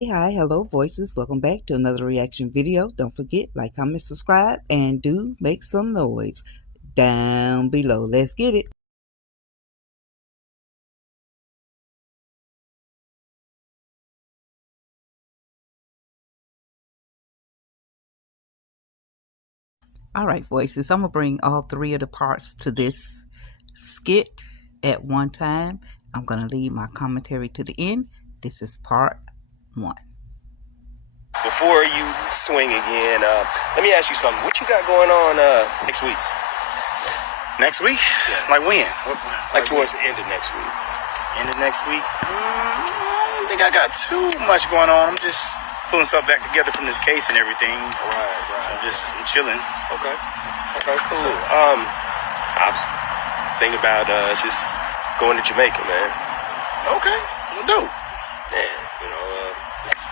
Hey, hi, hello, voices. Welcome back to another reaction video. Don't forget, like, comment, subscribe, and do make some noise down below. Let's get it. All right, voices. I'm going to bring all three of the parts to this skit at one time. I'm going to leave my commentary to the end. This is part one. Before you swing again, let me ask you something. What you got going on next week? Next week? Yeah. Like when? Like towards the end of next week. End of next week? I don't think I got too much going on. I'm just pulling stuff back together from this case and everything. Right. I'm chilling. Okay, cool. I was thinking about just going to Jamaica, man. Okay, well, dope. And, just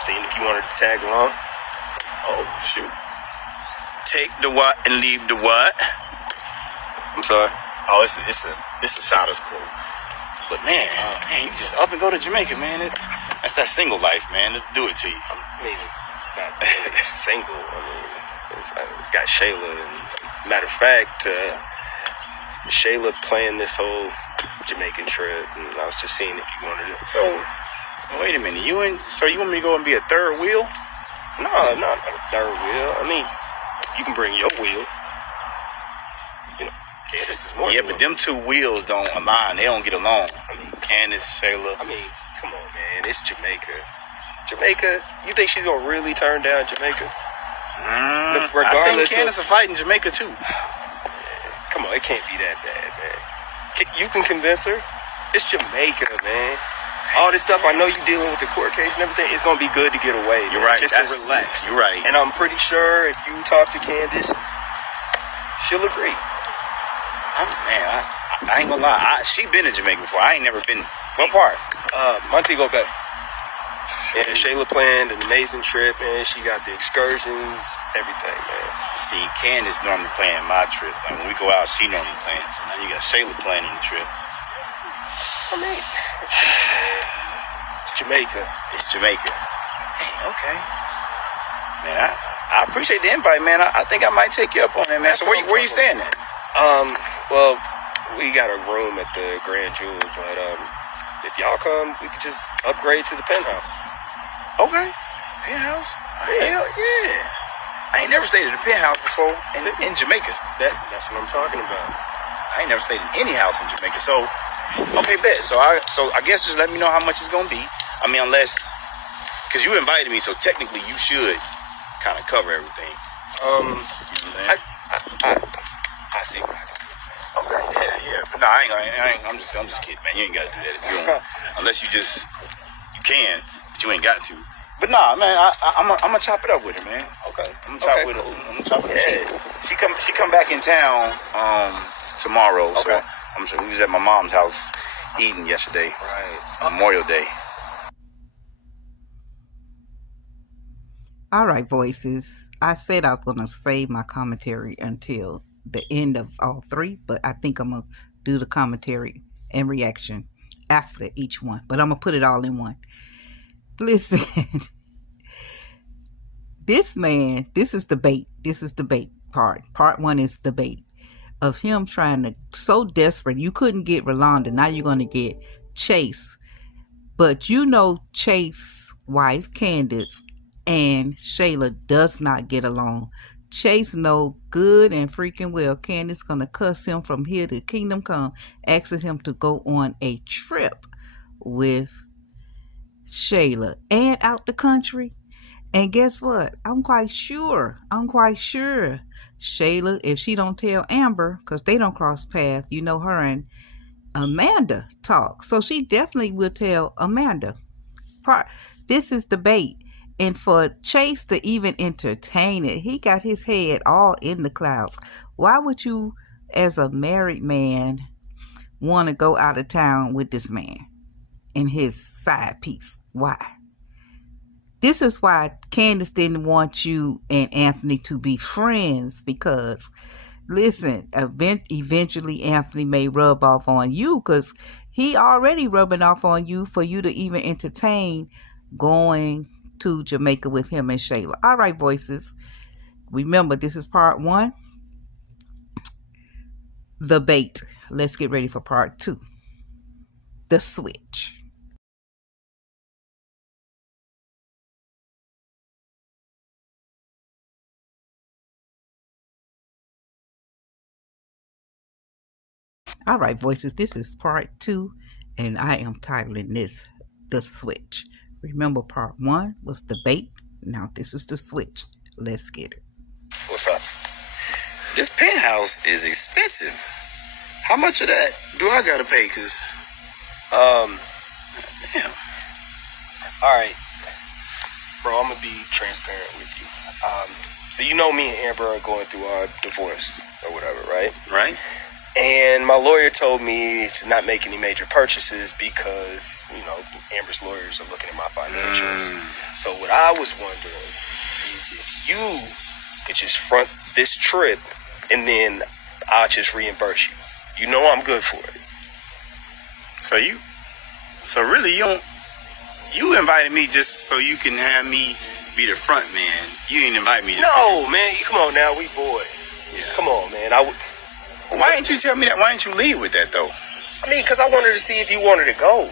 seeing if you wanted to tag along. Oh, shoot. Take the what and leave the what? I'm sorry. Oh, it's a shotter's quote. But man, you just up and go to Jamaica, man. That's that single life, man. It'll do it to you. I mean, not single. I got Shayla. And matter of fact, Shayla planned this whole Jamaican trip, and I was just seeing if you wanted to. So, wait a minute. So you want me to go and be a third wheel? No, not a third wheel. I mean, you can bring your wheel. Candace is more. Yeah, but them two wheels don't align. They don't get along. I mean, Candace, Shayla. I mean, come on, man. It's Jamaica. You think she's gonna really turn down Jamaica? Regardless, I think Candace will fight in Jamaica too. Come on, it can't be that bad, man. You can convince her. It's Jamaica, man. All this stuff, I know you dealing with the court case and everything. It's gonna be good to get away. You're man. right. Just to relax. You're right. And I'm pretty sure if you talk to Candace, she'll agree. I ain't gonna lie. She been to Jamaica before. I ain't never been. What part? Montego Bay. And Shayla planned an amazing trip, and she got the excursions, everything, man. See, Candace normally planning my trip. Like when we go out, she normally plans. So now you got Shayla planning the trip. I mean, it's Jamaica. It's Jamaica. Okay. Man, I appreciate the invite, man. I think I might take you up on that, man. So where you staying at? Well, we got a room at the Grand Jewel, but if y'all come, we could just upgrade to the penthouse. Okay. Penthouse? Hell yeah. I ain't never stayed at a penthouse before in Jamaica. That's what I'm talking about. I ain't never stayed in any house in Jamaica. So, okay, bet. So I guess just let me know how much it's gonna be. I mean, unless, because you invited me, so technically you should kind of cover everything. I see. Okay, yeah. But no, I'm just kidding, man. You ain't gotta do that if you don't. Unless you can, but you ain't got to. But nah, man, I'm gonna chop it up with her, man. Okay. I'm gonna chop it with her. I'm gonna chop it up. Yeah. She come back in town tomorrow. Okay. So we was at my mom's house eating yesterday. Right. Memorial Day. All right, voices. I said I was going to save my commentary until the end of all three, but I think I'm going to do the commentary and reaction after each one. But I'm going to put it all in one. Listen, this man, this is the bait. This is the bait part. Part one is the bait of him trying to, so desperate. You couldn't get Rolanda. Now you're going to get Chase. But you know Chase's wife, Candace, and Shayla does not get along. Chase know good and freaking well Candace gonna cuss him from here to kingdom come, asking him to go on a trip with Shayla and out the country. And guess what? I'm quite sure Shayla, if she don't tell Amber, because they don't cross paths, you know, her and Amanda talk. So she definitely will tell Amanda. This is the bait. And for Chase to even entertain it, he got his head all in the clouds. Why would you, as a married man, want to go out of town with this man and his side piece? Why? This is why Candace didn't want you and Anthony to be friends, because, listen, eventually Anthony may rub off on you, because he already rubbing off on you for you to even entertain going to Jamaica with him and Shayla. All right, voices. Remember, this is part 1. The bait. Let's get ready for part 2. The switch. All right, voices. This is part 2, and I am titling this The Switch. Remember, part 1 was the bait. Now this is the switch. Let's get it. What's up? This penthouse is expensive. How much of that do I gotta pay? Cause, damn. All right, bro. I'm gonna be transparent with you. So you know me and Amber are going through our divorce or whatever, right? Right? And my lawyer told me to not make any major purchases because, you know, Amber's lawyers are looking at my financials. So what I was wondering is if you could just front this trip and then I'll just reimburse you. You know I'm good for it. So really you invited me just so you can have me be the front man. You didn't invite me. No, man. Come on now. We boys. Yeah. Come on, man. Why didn't you tell me that? Why didn't you leave with that, though? I mean, because I wanted to see if you wanted to go.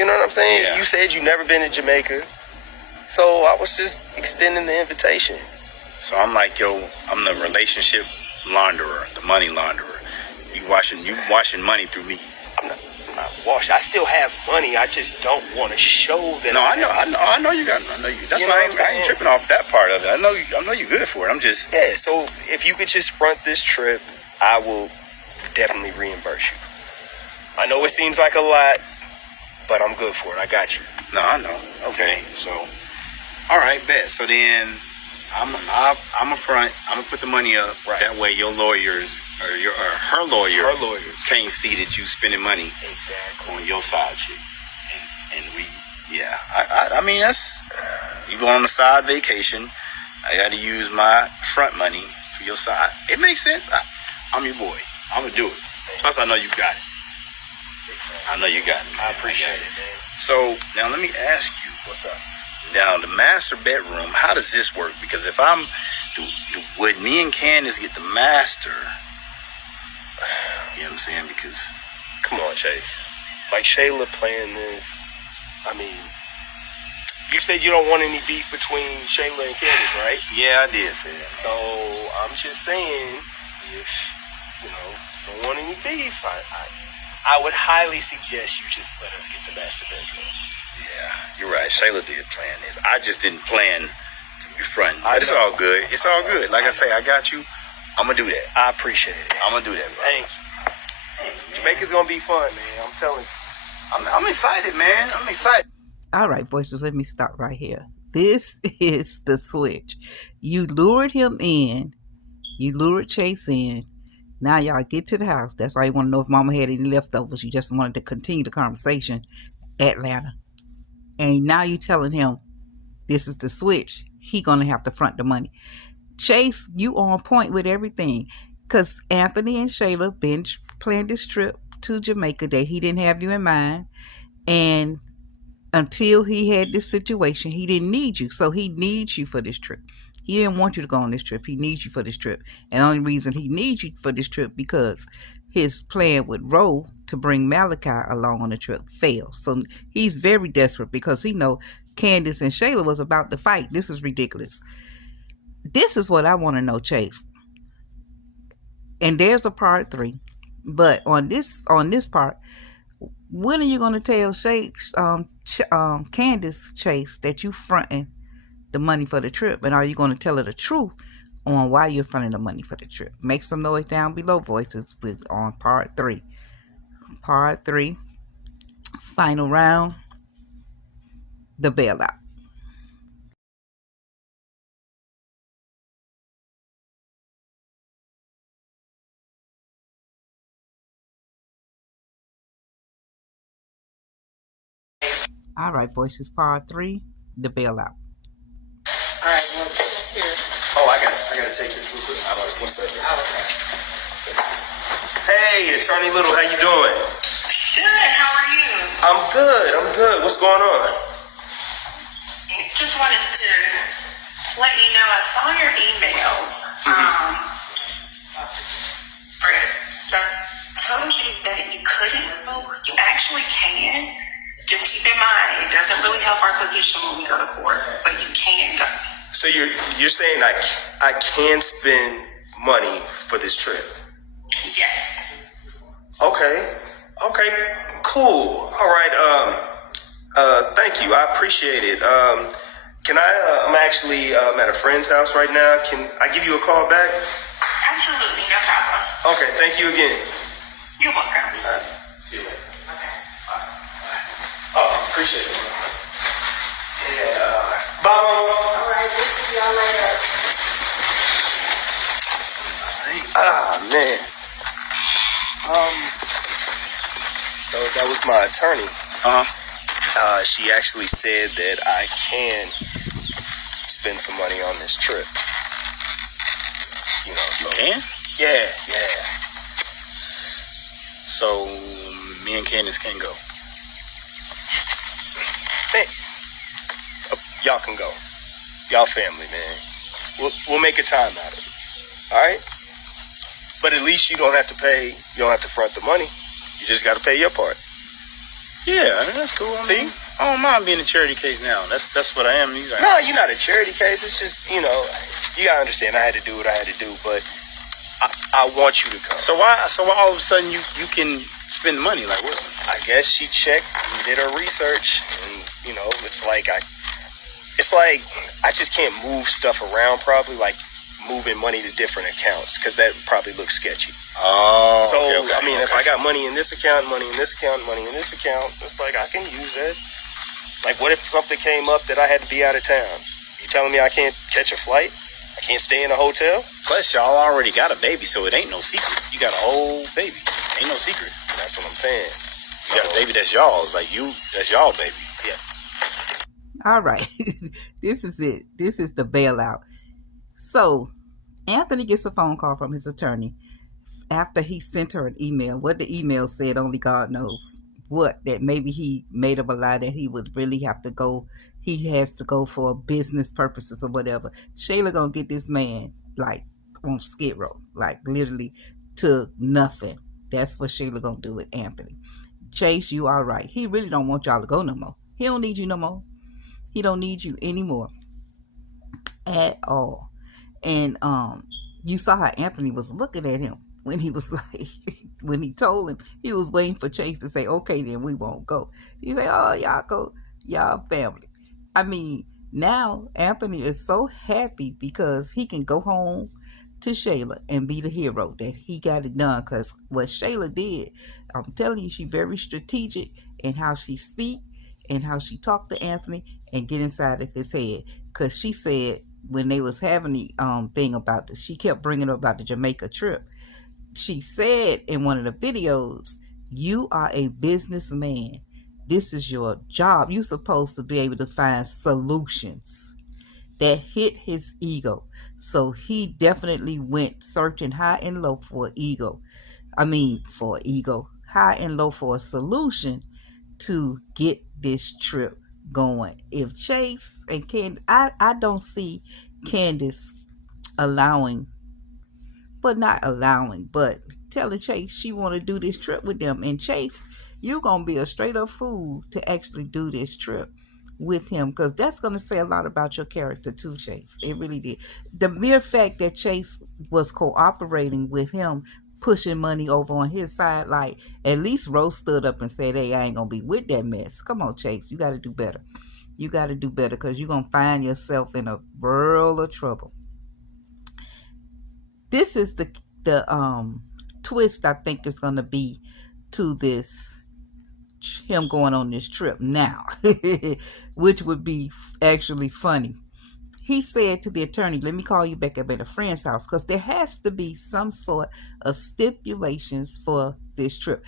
You know what I'm saying? Yeah. You said you never been to Jamaica. So I was just extending the invitation. So I'm like, I'm the relationship launderer, the money launderer. You washing money through me. I'm not washing. I still have money. I just don't want to show that. No, I know you got. I know you. That's why I ain't tripping off that part of it. I know you're good for it. I'm just. Yeah. So if you could just front this trip, I will definitely reimburse you. I know it seems like a lot, but I'm good for it. I got you. No, I know. Okay, so, all right, bet. So then, I'm a front. I'm gonna put the money up. Right. That way, your lawyers or her lawyers can't see that you spending money Exactly on your side chick. And we, yeah. I mean, that's you go on a side vacation. I got to use my front money for your side. It makes sense. I'm your boy. I'm gonna do it. Plus, I know you got it. I know you got it. I appreciate it, man. So now let me ask you, What's up? now the master bedroom, how does this work? Because if would me and Candace get the master? You know what I'm saying? Because Come on, Chase. Like Shayla playing this. I mean, you said you don't want any beef between Shayla and Candace, right? yeah, I did say that. So I'm just saying, if you know don't want any beef, I would highly suggest you just let us get the master bedroom. Yeah, you're right. Shayla did plan this. I just didn't plan to be front. But it's know. all good. It's all good. Like I say, I got you. I'm gonna do that. I appreciate it. I'm gonna do that, bro. Thank you. Jamaica's gonna be fun, man. I'm telling you. I'm excited, man. I'm excited. All right, voices, let me stop right here. This is the switch. You lured him in. You lured Chase in. Now y'all get to the house. That's why you want to know if Mama had any leftovers. You just wanted to continue the conversation. Atlanta. And now you telling him this is the switch. He gonna have to front the money. Chase, you on point with everything. Because Anthony and Shayla been planning this trip to Jamaica that he didn't have you in mind. And until he had this situation, he didn't need you. So he needs you for this trip. He didn't want you to go on this trip. He needs you for this trip. And the only reason he needs you for this trip because his plan with Ro to bring Malachi along on the trip failed. So he's very desperate because he know Candace and Shayla was about to fight. This is ridiculous. This is what I want to know, Chase. And there's a part 3. But on this part, when are you going to tell Candace, Chase, that you fronting the money for the trip? And are you going to tell her the truth on why you're fronting the money for the trip? Make some noise down below, voices, on part 3. Part 3, final round, the bailout. All right, voices, part 3, the bailout. All right, well, let's hear it. Oh, I gotta take this real quick. One second. Hey, Attorney Little, how you doing? Good, how are you? I'm good. What's going on? just wanted to let you know I saw your emails. So I told you that you couldn't go. You actually can. Just keep in mind, it doesn't really help our position when we go to court, but you can go. So you're saying I can spend money for this trip? Yes. Okay, cool. All right. Thank you. I appreciate it. Can I'm actually at a friend's house right now. Can I give you a call back? Absolutely, no problem. Okay, thank you again. You're welcome. See you later. Oh, appreciate it. Yeah. Bye. All right, we'll see y'all later. Man. So that was my attorney. She actually said that I can spend some money on this trip. You know, so. You can? Yeah. So me and Candace can go. Hey, y'all can go. Y'all family, man. We'll make a time out of it. All right? But at least you don't have to pay. You don't have to front the money. You just got to pay your part. Yeah, that's cool. See? I don't mind being a charity case now. That's what I am. Like, No, you're not a charity case. It's just, you got to understand I had to do what I had to do, but I want you to come. So why all of a sudden you can spend money? Like what? I guess she checked and did her research, and, it's like I just can't move stuff around probably, like moving money to different accounts, because that probably looks sketchy. Oh, So, okay. If I got money in this account, money in this account, money in this account, it's like I can use that. Like, what if something came up that I had to be out of town? You telling me I can't catch a flight? I can't stay in a hotel? Plus, y'all already got a baby, so it ain't no secret. You got a whole baby. Ain't no secret. That's what I'm saying. You got a baby that's y'all's. Like that's y'all baby. Yeah. All right. This is it. This is the bailout. So Anthony gets a phone call from his attorney after he sent her an email. What the email said, only God knows. What, that maybe he made up a lie that he would really have to go. He has to go for business purposes or whatever. Shayla gonna get this man like on Skid Row, like literally to nothing. That's what Shayla gonna do with Anthony. Chase, you all right. He really don't want y'all to go no more. He don't need you no more. He don't need you anymore at all. And you saw how Anthony was looking at him when he was like, when he told him, he was waiting for Chase to say, okay, then we won't go. He said, oh, y'all go, y'all family. I mean, now Anthony is so happy because he can go home to Shayla and be the hero that he got it done. Because what Shayla did, I'm telling you, she's very strategic in how she speak and how she talked to Anthony and get inside of his head. Because she said when they was having the thing about this, she kept bringing up about the Jamaica trip. She said in one of the videos, you are a businessman. This is your job. You're supposed to be able to find solutions. That hit his ego. So he definitely went searching high and low for ego. High and low for a solution to get this trip going. If Chase and Candace, I don't see Candace but telling Chase she want to do this trip with them. And Chase, you're going to be a straight up fool to actually do this trip with him, because that's going to say a lot about your character too, Chase. It really did. The mere fact that Chase was cooperating with him, pushing money over on his side, like at least Rose stood up and said, hey, I ain't going to be with that mess. Come on, Chase, you got to do better. You got to do better, because you're going to find yourself in a world of trouble. This is the twist I think is going to be to this, him going on this trip now, which would be actually funny. He said to the attorney, let me call you back up at a friend's house, because there has to be some sort of stipulations for this trip.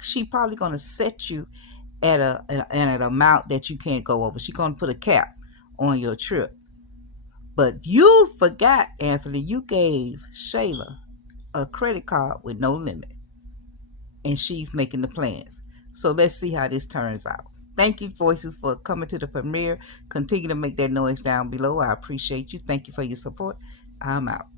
She probably gonna set you at an amount that you can't go over. She's gonna put a cap on your trip. But you forgot, Anthony, you gave Shayla a credit card with no limit, and she's making the plans. So let's see how this turns out. Thank you, Voices, for coming to the premiere. Continue to make that noise down below. I appreciate you. Thank you for your support. I'm out.